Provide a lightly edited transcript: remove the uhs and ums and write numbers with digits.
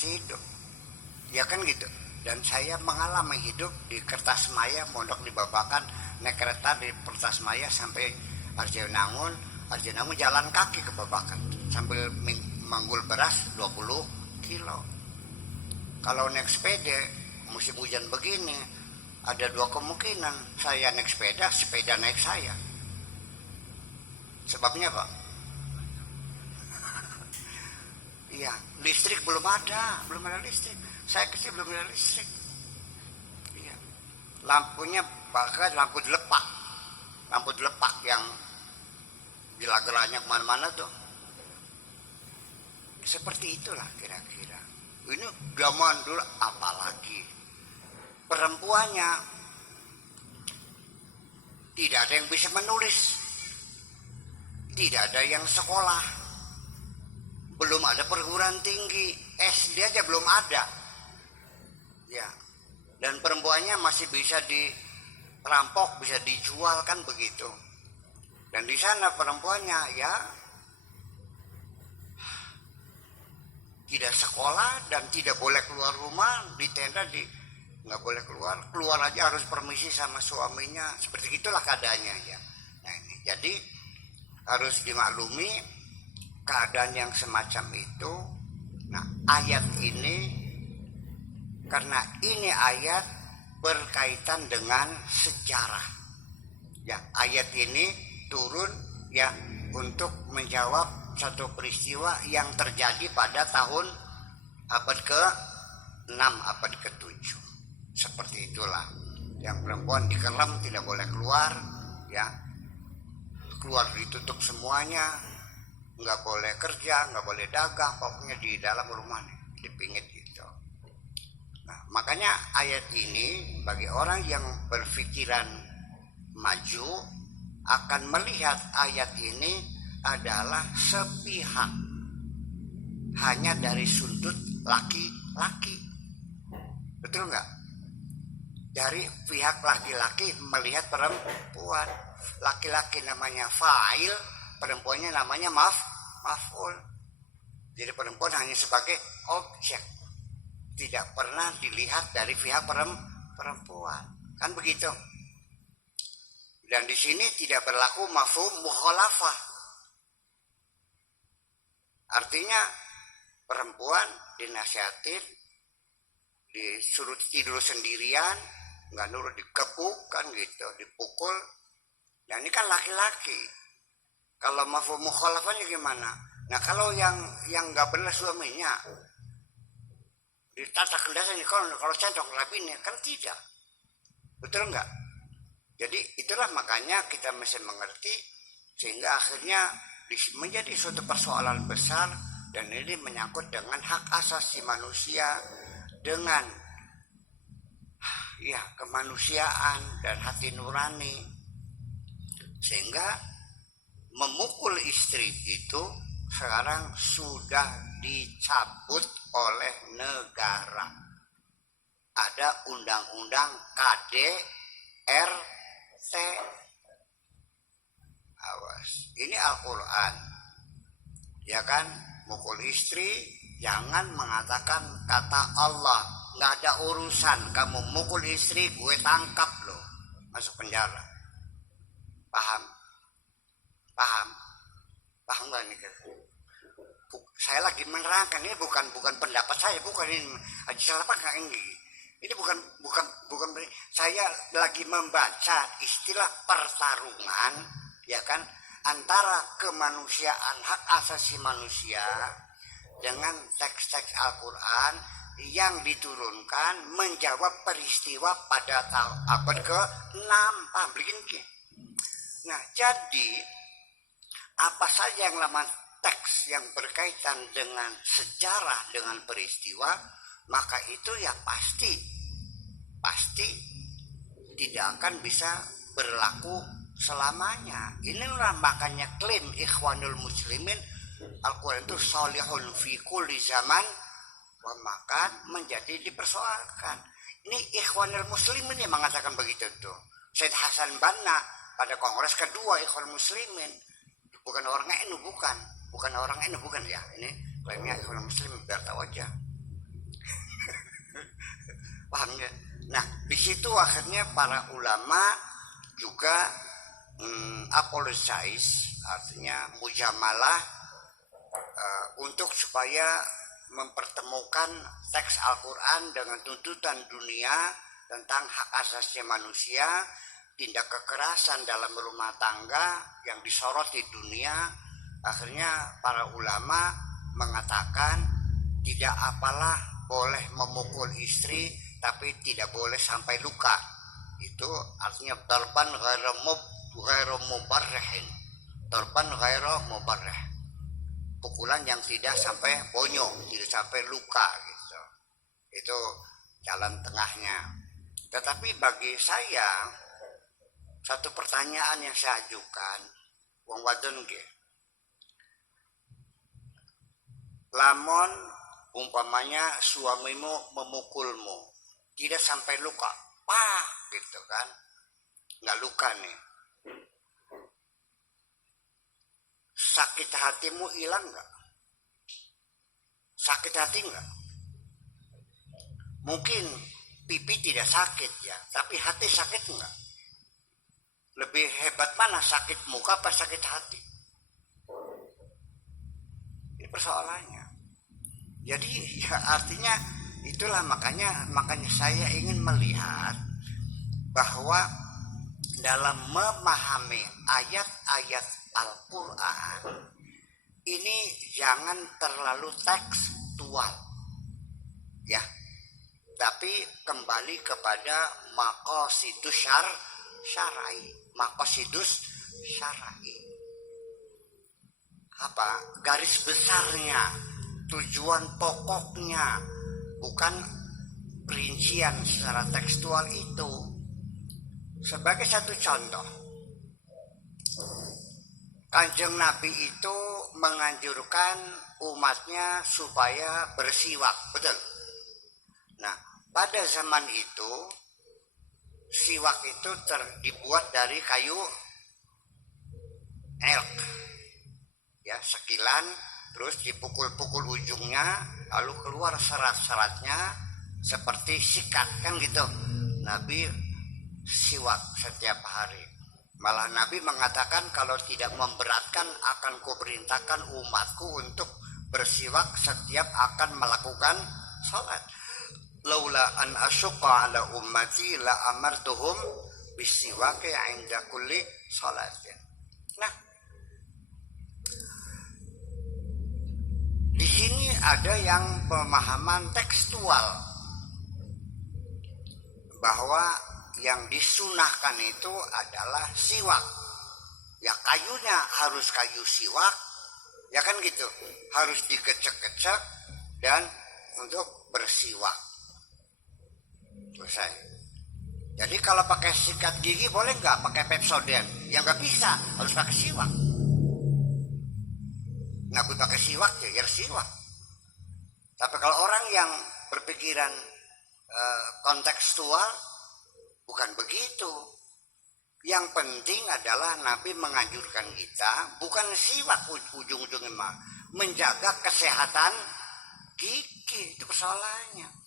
masih hidup, ya kan gitu. Dan saya mengalami hidup di Kertasmaya, mondok di Babakan, naik kereta di Kertasmaya sampai Arjunangun jalan kaki ke Babakan sambil manggul beras 20 kilo. Kalau naik sepeda musim hujan begini ada dua kemungkinan, saya naik sepeda, sepeda naik saya. Sebabnya Pak? Iya, listrik belum ada listrik. Saya kecil belum ada listrik. Iya. Lampunya bahkan lampu delepak yang gila-gelanya kemana-mana tuh. Seperti itulah kira-kira. Ini zaman dulu, apalagi perempuannya tidak ada yang bisa menulis, tidak ada yang sekolah, belum ada perguruan tinggi, SD aja belum ada, ya. Dan perempuannya masih bisa dirampok, bisa dijual kan begitu. Dan di sana perempuannya ya tidak sekolah dan tidak boleh keluar rumah, di tenda nggak boleh keluar aja harus permisi sama suaminya. Seperti itulah keadaannya ya. Nah ini jadi harus dimaklumi keadaan yang semacam itu. Nah ayat ini, karena ini ayat berkaitan dengan sejarah ya, ayat ini turun ya untuk menjawab satu peristiwa yang terjadi pada tahun abad ke-6, abad ke-7. Seperti itulah. Yang perempuan dikelam, tidak boleh keluar ya. Keluar ditutup semuanya, nggak boleh kerja, nggak boleh dagang, pokoknya di dalam rumah nih, dipingit gitu. Nah, makanya ayat ini bagi orang yang berpikiran maju akan melihat ayat ini adalah sepihak, hanya dari sudut laki-laki. Betul nggak? Dari pihak laki-laki melihat perempuan. Laki-laki namanya fa'il, perempuannya namanya maf'ul. Jadi perempuan hanya sebagai objek, tidak pernah dilihat dari pihak perempuan. Kan begitu? Dan di sini tidak berlaku mafhum mukhalafah. Artinya perempuan dinasihatin, disuruh tidur sendirian, nggak nurut, dikepuk kan gitu, dipukul. Dan ini kan laki-laki. Kalau mafhum mukhalafahnya gimana? Nah kalau yang nggak benar suaminya ditata kendasanya, kalau centok lapinya kan tidak. Betul nggak? Jadi itulah makanya kita mesti mengerti sehingga akhirnya menjadi suatu persoalan besar, dan ini menyangkut dengan hak asasi manusia, dengan ya kemanusiaan dan hati nurani, sehingga memukul istri itu sekarang sudah dicabut oleh negara. Ada undang-undang KDRT. Awas, ini Al-Quran ya kan, mukul istri jangan mengatakan kata Allah, nggak ada urusan, kamu mukul istri gue tangkap loh, masuk penjara. Paham nggak nih? Saya lagi menerangkan, ini bukan pendapat saya, bukan ini salah apa nggak ini. Ini bukan saya lagi membaca istilah pertarungan ya kan, antara kemanusiaan, hak asasi manusia dengan teks-teks Al-Quran yang diturunkan menjawab peristiwa pada abad ke-6. Begini. Nah, jadi apa saja yang lama teks yang berkaitan dengan sejarah, dengan peristiwa, maka itu ya pasti tidak akan bisa berlaku selamanya. Inilah makanya klaim Ikhwanul Muslimin, Al-Quran itu sholihun fi kulli zaman wa makan, menjadi dipersoalkan. Ini Ikhwanul Muslimin yang mengatakan begitu tuh. Syed Hasan Banna pada kongres kedua Ikhwanul Muslimin, bukan orang NU, bukan orang NU, bukan ya. Ini klaimnya Ikhwanul Muslimin, biar tahu aja. paham ya? Nah, di situ akhirnya para ulama juga apologize, artinya mujamalah untuk supaya mempertemukan teks Al-Quran dengan tuntutan dunia tentang hak asasi manusia, tindak kekerasan dalam rumah tangga yang disorot di dunia. Akhirnya para ulama mengatakan tidak apalah boleh memukul istri, tapi tidak boleh sampai luka. Itu artinya darban ghairu mubarrihin, darban ghairu mubarrih, pukulan yang tidak sampai bonyok, tidak sampai luka gitu. Itu jalan tengahnya. Tetapi bagi saya satu pertanyaan yang saya ajukan, wong wadon nggih. Lamun umpamanya suamimu memukulmu, tidak sampai luka, pah gitu kan, nggak luka nih, sakit hatimu hilang nggak? Sakit hati nggak? Mungkin pipi tidak sakit ya, tapi hati sakit nggak? Lebih hebat mana, sakit muka apa sakit hati? Ini persoalannya. Jadi ya artinya itulah makanya saya ingin melihat bahwa dalam memahami ayat-ayat Al-Quran ini jangan terlalu tekstual ya, tapi kembali kepada maqasidus syar'i, maqasidus syar'i. Apa garis besarnya, tujuan pokoknya, bukan perincian secara tekstual itu. Sebagai satu contoh, Kanjeng Nabi itu menganjurkan umatnya supaya bersiwak, betul? Nah, pada zaman itu siwak itu dibuat dari kayu elk, ya sekilan, terus dipukul-pukul ujungnya, lalu keluar serat-seratnya seperti sikat kan gitu. Nabi siwak setiap hari. Malah Nabi mengatakan kalau tidak memberatkan akan kuperintahkan umatku untuk bersiwak setiap akan melakukan salat. Laula an asyqa ala ummati la amartuhum bisiwaki 'inda kulli salatin. Nah, di sini ada yang pemahaman tekstual bahwa yang disunahkan itu adalah siwak. Ya kayunya harus kayu siwak, ya kan gitu. Harus dikecek-kecek dan untuk bersiwak. Selesai. Jadi kalau pakai sikat gigi boleh nggak pakai Pepsodent? Ya nggak bisa, harus pakai siwak. Nggak boleh pakai siwak ya siwak. Tapi kalau orang yang berpikiran kontekstual, bukan begitu. Yang penting adalah Nabi menganjurkan kita bukan siwak ujung-ujungnya, menjaga kesehatan gigi, itu persoalannya.